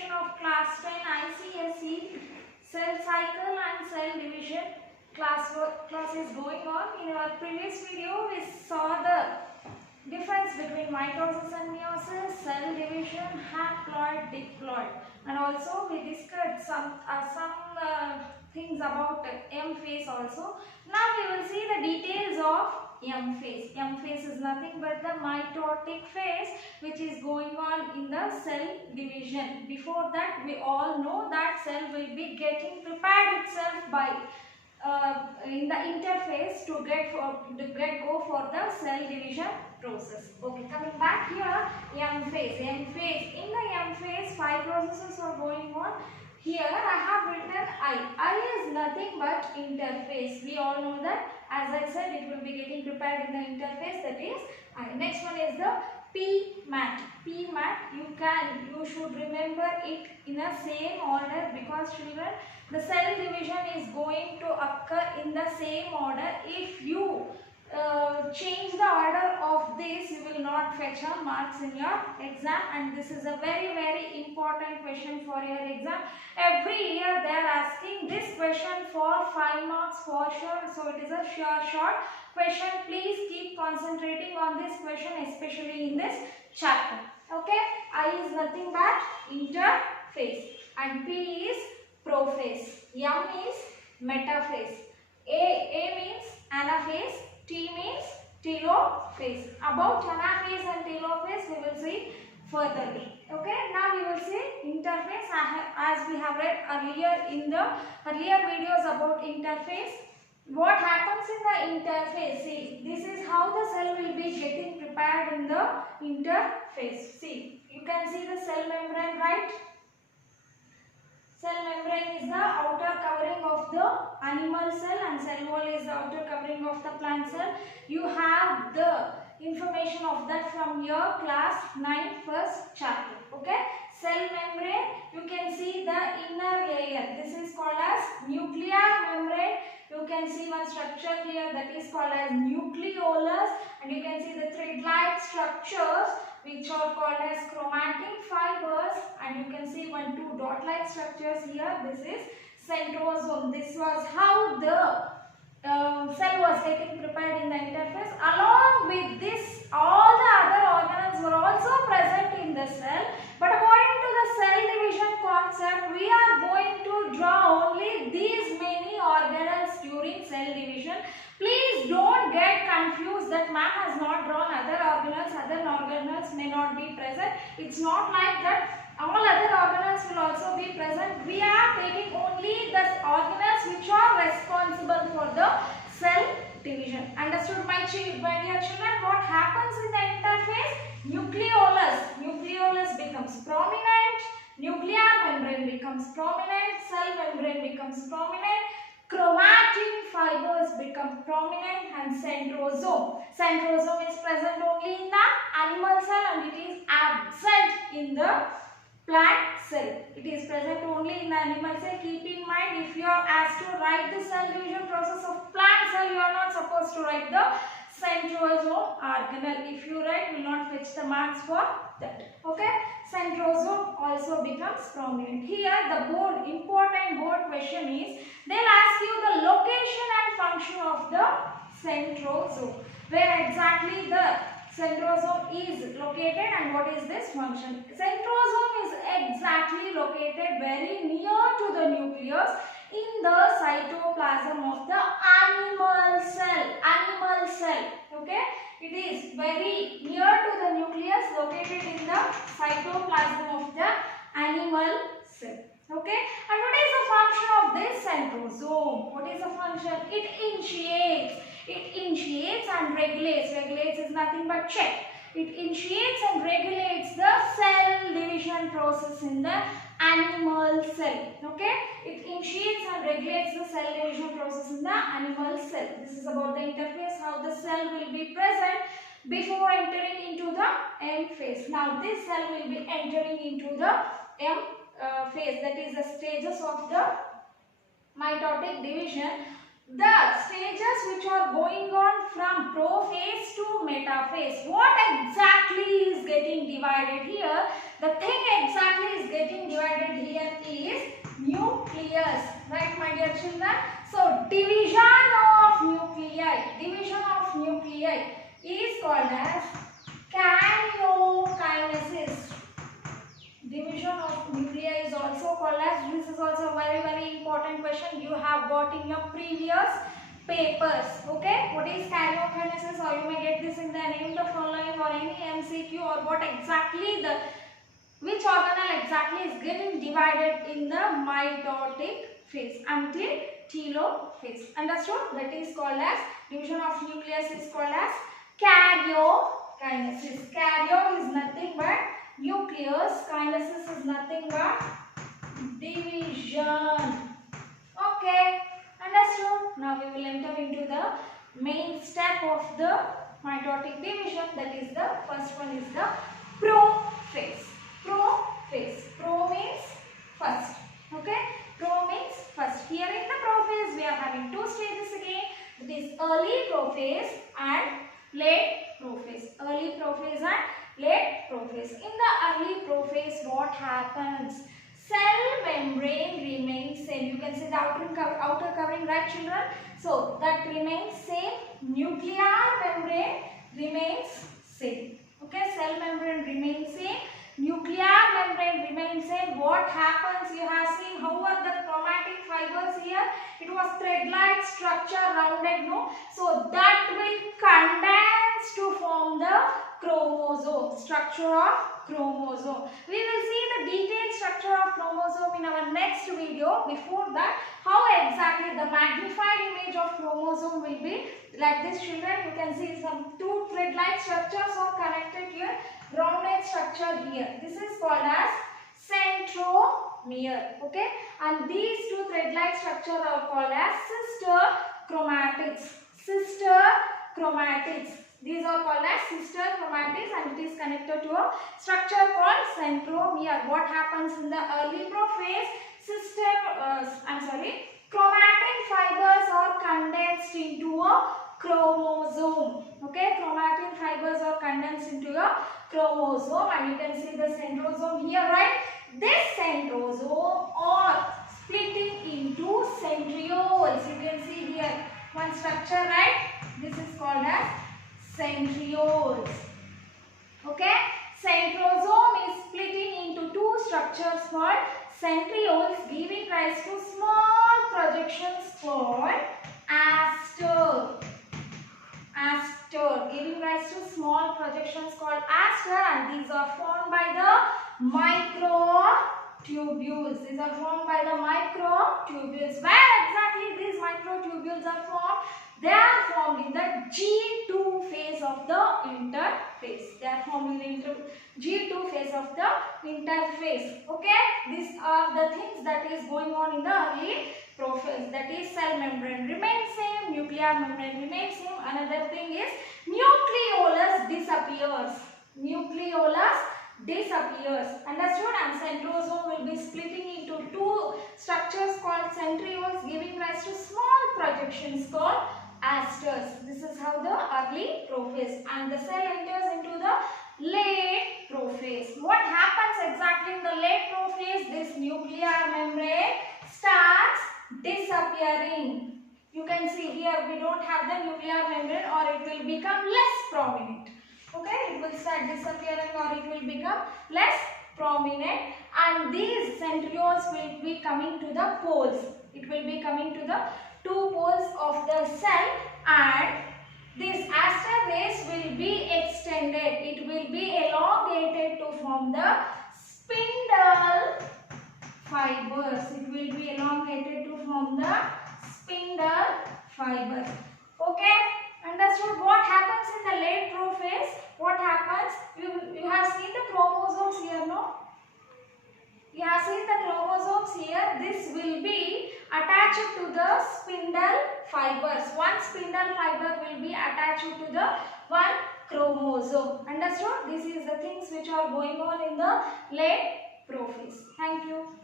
continuation of class 10 ICSE cell cycle and cell division class is going on. In our previous video we saw the difference between mitosis and meiosis, cell division, haploid, diploid, and also we discussed some things about M phase also. Now we will see the details of M phase. M phase is nothing but the mitotic phase which is going on in the cell division. Before that we all know that cell will be getting prepared itself by in the interphase to go for the cell division process. Okay, coming back here, M phase. In the M phase, 5 processes are going on. Here I have written I. I is nothing but interphase. We all know that. As I said, it will be getting prepared in the interphase. That is I. Next one is the P-mat. P-mat, you should remember it in a same order because children, the cell division is going to occur in the same order. If you change the order of this, you will not fetch a marks in your exam, and this is a very important question for your exam. Every year they are asking this question for 5 marks for sure, so it is a short question. Please keep concentrating on this question, especially in this chapter. Okay, I is nothing but interphase and P is prophase, M is metaphase, A means anaphase, T means telophase. About anaphase and telophase we will see furtherly. Okay, now we will see interphase as we have read earlier in the earlier videos about interphase. What happens in the interphase? See, this is how the cell will be getting prepared in the interphase. See, you can see the cell membrane, right? Cell membrane is the outer covering of the animal cell and cell wall is the outer covering of the plant cell. You have the information of that from your class 9 first chapter. Okay, cell membrane, you can see the inner layer. This is called as nuclear membrane. You can see one structure here that is called as nucleolus, and you can see the thread-like structures which are called as chromatin fibers, and you can see 2 dot-like structures here. This is centrosome. This was how the cell was getting prepared in the interphase. Along with this, all the other organelles were also present in the cell, but according to the cell division concept, we are going to draw only these many organelles during cell division. Please don't get confused that ma'am has not drawn other organelles. Other organelles may not be present. It's not like that. All other organelles will also be present. We are taking only the organelles which are responsible for the cell division. Understood, my dear children? What happens in the interphase? Nucleolus becomes prominent. Nuclear membrane becomes prominent. Cell membrane becomes prominent. Chromatin fibers become prominent, and centrosome. Centrosome is present only in the animal cell and it is absent in the plant cell. It is present only in the animal cell. Keep in mind, if you are asked to write the cell division process of plant cell, you are not supposed to write the centrosome organelle. If you write, will not fetch the marks for that. Okay, centrosome also becomes prominent. Here the important board question is, they'll ask you the location and function of the centrosome. Where exactly the centrosome is located and what is this function? Centrosome is exactly located very near to the nucleus in the cytoplasm of the animal cell. Okay, it is very near to the nucleus, located in the cytoplasm of the animal cell. Okay, and what is the function of this centrosome? What is the function? It initiates and regulates. Regulates is nothing but check. It initiates and regulates the cell division process in the animal cell. Okay, it initiates and regulates the cell division process in the animal cell. This is about the interphase, how the cell will be present before entering into the M phase. Now this cell will be entering into the M phase, that is the stages of the mitotic division. The stages which are going on from prophase to metaphase. What exactly is getting divided here? The thing exactly is getting divided here is nucleus, right my dear children? So division of nuclei is called as karyokinesis. Division of nuclei is also called as, this is also a very important question you have got in your previous papers. Okay, what is karyokinesis, or you may get this in the name the following or any MCQ, or what exactly the which organelle exactly is getting divided in the mitotic phase until telophase. Understood? That is called as division of nucleus is called as karyokinesis. Karyo is nothing but nucleus, kinesis is nothing but division. Okay, understood? Now we will enter into the main step of the mitotic division. That is the first one is the prophase. Prophase. Pro means first. Okay, pro means first. Here in the prophase we are having two stages again. That is early prophase and late prophase. Early prophase and late prophase. In the early prophase, what happens? Cell membrane remains same. You can see the outer covering, right children? So that remains same. Nuclear membrane remains same. Okay, cell membrane remains same. Nuclear membrane remains same. What happens? You have seen how are the chromatic fibers here? It was thread-like structure, rounded, no? So that will condense to form the chromosome, structure of chromosome. We will see the detailed structure of chromosome in our next video. Before that, how exactly the magnified image of chromosome will be like this children. You can see some two thread-like structures are connected here, rounded structure here. This is called as centromere. Okay, and these two thread-like structures are called as sister chromatids. Sister chromatids. These are called as sister chromatids, and it is connected to a structure called centromere. What happens in the early prophase? Chromatin fibers are condensed into a chromosome. Okay, chromatin fibers are condensed into a chromosome, and you can see the centrosome here, right? This centrosome are splitting into centrioles. You can see here one structure, right? This is called as centrioles. Okay, centrosome is splitting into two structures called centrioles, giving rise to small projections called aster. Giving rise to small projections called aster, and these are formed by the microtubules. These are formed by the microtubules. Where exactly these microtubules are formed? They are formed in the G2 phase of the interphase. They are formed in the G2 phase of the interphase. Okay, these are the things that is going on in the early prophase. That is, cell membrane remains same, nuclear membrane remains same. Another thing is nucleolus disappears. Nucleolus disappears. Understood? And centrosome will be splitting into two structures called centrioles, giving rise to small projections called asters. This is how the early prophase, and the cell enters into the late prophase. What happens exactly in the late prophase? This nuclear membrane starts disappearing. You can see here we don't have the nuclear membrane, or it will become less prominent. Okay, it will start disappearing, or it will become less prominent, and these centrioles will be coming to the poles. It will be coming to the two poles of the cell, and this aster base will be extended. It will be elongated to form the spindle fibers. It will be elongated to form the spindle fibers. Okay, understood? What happens in the late prophase? What happens? You have seen the chromosomes here, no? You have seen the chromosomes here. This will be attached to the spindle fibers. One spindle fiber will be attached to the one chromosome. Understood? This is the things which are going on in the late prophase. Thank you.